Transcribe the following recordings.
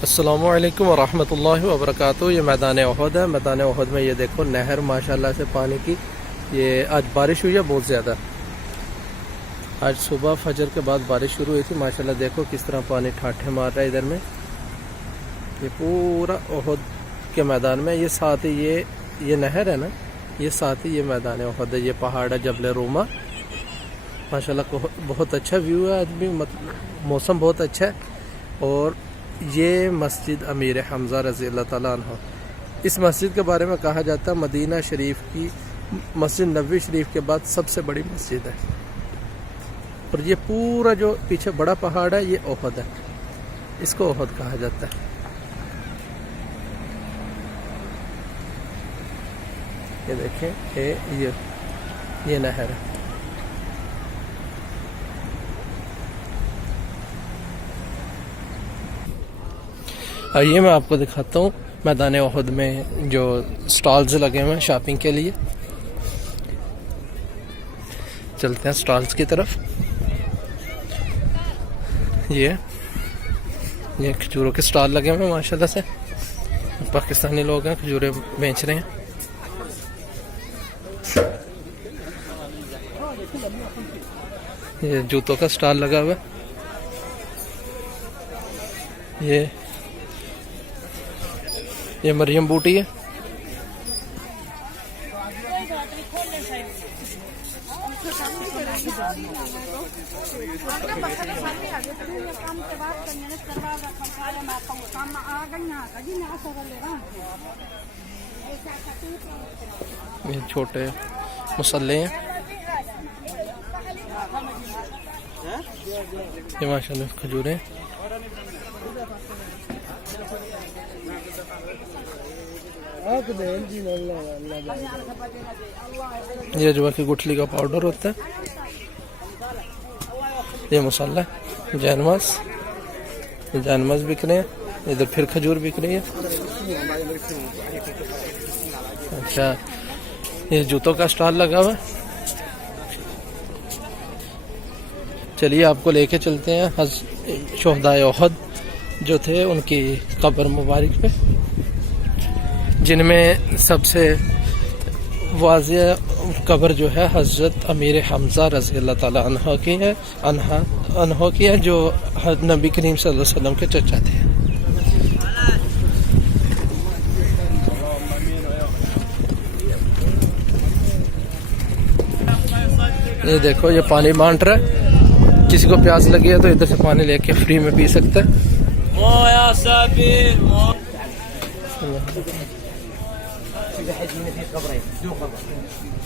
अस्सलामुअलैकुम वरहमतुल्लाहि वबरकातुहू। ये मैदान उहद है। मैदान उहद में ये देखो नहर माशाल्लाह से पानी की, ये आज बारिश हुई है बहुत ज़्यादा। आज सुबह फजर के बाद बारिश शुरू हुई थी माशाल्लाह। देखो किस तरह पानी ठाठे मार रहा है इधर में। ये पूरा उहद के मैदान में, ये साथ ही ये नहर है ना, ये साथ ही ये मैदान उहद है। ये पहाड़ है जबल रूमा। माशाल्लाह बहुत अच्छा व्यू है। आज भी मौसम बहुत अच्छा है। और ये मस्जिद अमीर हमज़ा रज़ी अल्लाह ताला अन्हु, इस मस्जिद के बारे में कहा जाता है मदीना शरीफ की, मस्जिद नबवी शरीफ के बाद सबसे बड़ी मस्जिद है। और ये पूरा जो पीछे बड़ा पहाड़ है ये उहद है, इसको उहद कहा जाता है। ये देखें ये नहर है। आइए मैं आपको दिखाता हूँ मैदान उहद में जो स्टॉल्स लगे हुए हैं शॉपिंग के लिए। चलते हैं स्टॉल्स की तरफ। ये खजूरों के स्टॉल लगे हुए हैं माशाल्लाह से। पाकिस्तानी लोग हैं, खजूरें बेच रहे हैं। ये जूतों का स्टॉल लगा हुआ है। ये मरियम बूटी है। ये छोटे मसल्ले हैं। ये माशाल्लाह खजूरें। ये जो की गुठली का पाउडर होता है। ये मसाला जानमाज बिक रहे हैं। इधर फिर खजूर बिक रही है। अच्छा, ये जूतों का स्टॉल लगा हुआ है। चलिए आपको लेके चलते हैं शोहदाए उहद जो थे उनकी कब्र मुबारक पे, जिनमें सबसे वाज़िह कब्र जो है हज़रत अमीर हमज़ा रज़ी अल्लाह ताला अन्हु की है, जो नबी करीम सल्लल्लाहु अलैहि वसल्लम के चचा थे। ये देखो ये पानी बांट रहा है। किसी को प्यास लगी है तो इधर से पानी लेके फ्री में पी सकता है।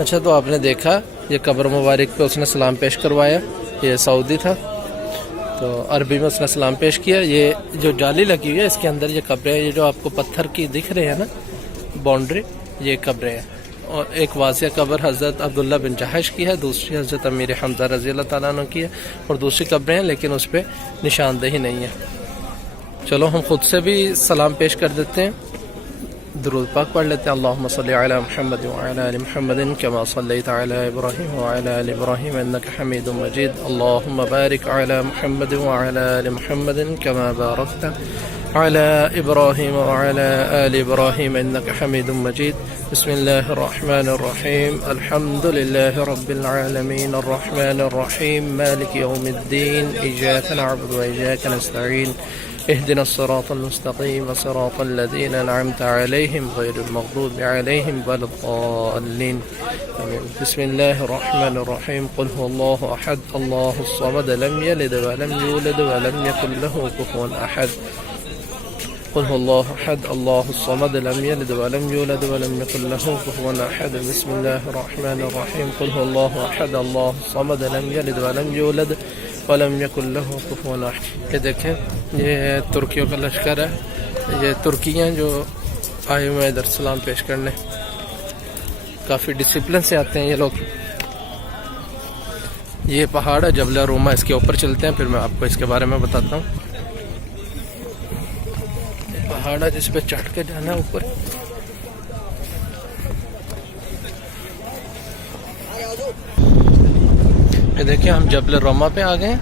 अच्छा, तो आपने देखा ये कब्र मुबारक पे उसने सलाम पेश करवाया। ये सऊदी था तो अरबी में उसने सलाम पेश किया। ये जो जाली लगी हुई है इसके अंदर ये कब्रें हैं। ये जो आपको पत्थर की दिख रहे हैं ना बाउंड्री, ये कब्रें हैं। और एक वाज़िह कब्र हज़रत अब्दुल्ला बिन जहश की है, दूसरी हज़रत अमीर हमज़ा रज़ी अल्लाह ताला अन्हु की है, और दूसरी कब्रें हैं लेकिन उस पर निशानदेही नहीं है। चलो हम खुद से भी सलाम पेश कर देते हैं, दुरूद पाक पढ़ लेते हैं। अल्लाहुम्मा सल्लि अला मुहम्मद व अला आलि मुहम्मद कमा सल्लैता अला इब्राहीम व अला आलि इब्राहीम इन्नका हमीदुम मजीद। अल्लाहुम्मा बारिक अला मुहम्मद व अला आलि मुहम्मद कमा बारकता अला इब्राहीम व अला आलि इब्राहीम इन्नका हमीदुम मजीद। बिस्मिल्लाहिर रहमानिर रहीम। अल्हम्दुलिल्लाहि रब्बिल आलमीन अर्रहमानिर रहीम मालिकि यौमिद्दीन इय्याका नअबुदु व इय्याका नस्तईन इहदिनस सिरातल मुस्तक़ीम सिरातल लज़ीना अनअमता अलैहिम गैरिल मग़दूबि अलैहिम वलद्दाल्लीन। बिस्मिल्लाहिर रहमानिर रहीम। क़ुल हुवल्लाहु अहद अल्लाहुस समद लम यलिद व लम यूलद व लम यकुल लहू कुफुवन अहद। क़ुल हुवल्लाहु अहद अल्लाहुस समद लम यलिद व लम यूलद व लम यकुल लहू कुफुवन अहद। बिस्मिल्लाहिर रहमानिर रहीम। क़ुल हुवल्लाहु अहद अल्लाहुस समद लम यलिद व लम यूलद वलम यकुल लहू कुफुवन अहद। ये देखें, ये तुर्कियों का लश्कर है। ये तुर्कियाँ जो आए हुए हैं इधर सलाम पेश करने, काफ़ी डिसिप्लिन से आते हैं ये लोग। ये पहाड़ है जबल रोमा, इसके ऊपर चलते हैं फिर मैं आपको इसके बारे में बताता हूँ। पहाड़ है जिस पे चढ़ के जाना है ऊपर। ये देखिए हम जबल रोमा पे आ गए हैं।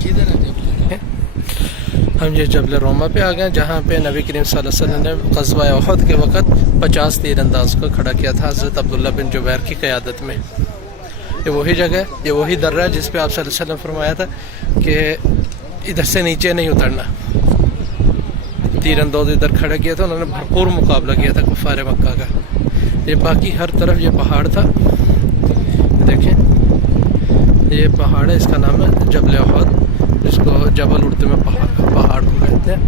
किधर है जबल? हम ये जबल रोमा पे आ गए जहाँ पे नबी करीम सल्लल्लाहु अलैहि वसल्लम ने ग़ज़वा उहद के वक़्त 50 तीरंदाज को खड़ा किया था हज़रत अब्दुल्ला बिन जुबैर की क़यादत में। ये वही जगह है, ये वही दर्रा है जिस पे आप सल्लल्लाहु अलैहि वसल्लम फरमाया था कि इधर से नीचे नहीं उतरना। तीरंदाज इधर खड़ा किया था, उन्होंने भरपूर मुकाबला किया था कुफ़ार मक्का का। ये बाकी हर तरफ ये पहाड़ था। देखें ये पहाड़ है, इसका नाम है जबल उहद, जिसको जबल उर्दू में पहाड़ को कहते हैं।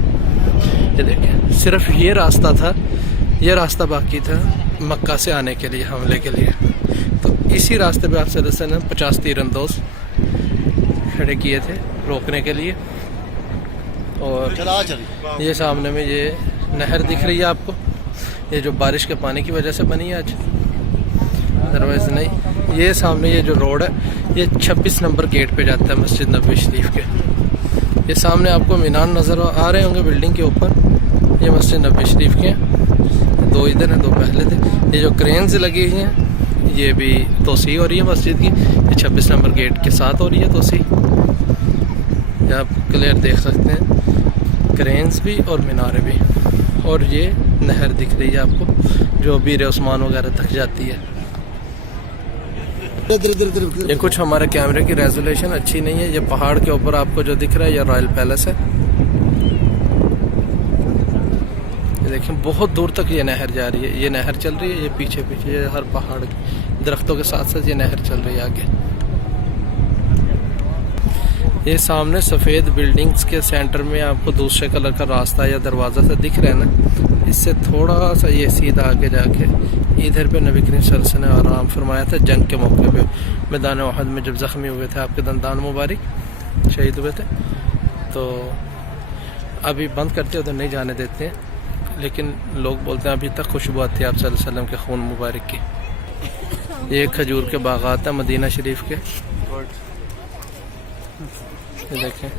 ये देखें सिर्फ ये रास्ता था, ये रास्ता बाकी था मक्का से आने के लिए, हमले के लिए। तो इसी रास्ते पे आप सल्लल्लाहु अलैहि वसल्लम 50 तीरंदाज खड़े किए थे रोकने के लिए। और ये सामने में ये नहर दिख रही है आपको, ये जो बारिश के पानी की वजह से बनी है आज, अदरवाइज नहीं। ये सामने ये जो रोड है ये 26 नंबर गेट पे जाता है मस्जिद नबवी शरीफ के। ये सामने आपको मीनार नज़र आ रहे होंगे बिल्डिंग के ऊपर, ये मस्जिद नबवी शरीफ के हैं। 2 इधर हैं, 2 पहले थे। ये जो क्रेन्स लगी हुई हैं ये भी तोसी हो रही है मस्जिद की। ये 26 नंबर गेट के साथ हो रही है तोसी, ये आप क्लियर देख सकते हैं, क्रेन्स भी और मीनारें भी। और ये नहर दिख रही है आपको जो बीर उस्मान वगैरह तक जाती है। ये कुछ हमारे कैमरे की रेजोल्यूशन अच्छी नहीं है। ये पहाड़ के ऊपर आपको जो दिख रहा है ये रॉयल पैलेस है। ये देखें बहुत दूर तक ये नहर जा रही है, ये नहर चल रही है, ये पीछे पीछे ये हर पहाड़ दरख्तों के साथ साथ ये नहर चल रही है आगे। ये सामने सफ़ेद बिल्डिंग्स के सेंटर में आपको दूसरे कलर का रास्ता या दरवाज़ा सा दिख रहा है ना, इससे थोड़ा सा ये सीधा आगे जाके इधर पे नबी करीम सल्लल्लाहु अलैहि वसल्लम ने आराम फरमाया था जंग के मौके पे, मैदान उहद में जब ज़ख्मी हुए थे, आपके दंदान मुबारक शहीद हुए थे। तो अभी बंद करते उधर नहीं जाने देते हैं, लेकिन लोग बोलते हैं अभी तक खुशबू आती है आप सल्लल्लाहु अलैहि वसल्लम के खून मुबारक की। ये खजूर के बागात है मदीना शरीफ के, ये देखें।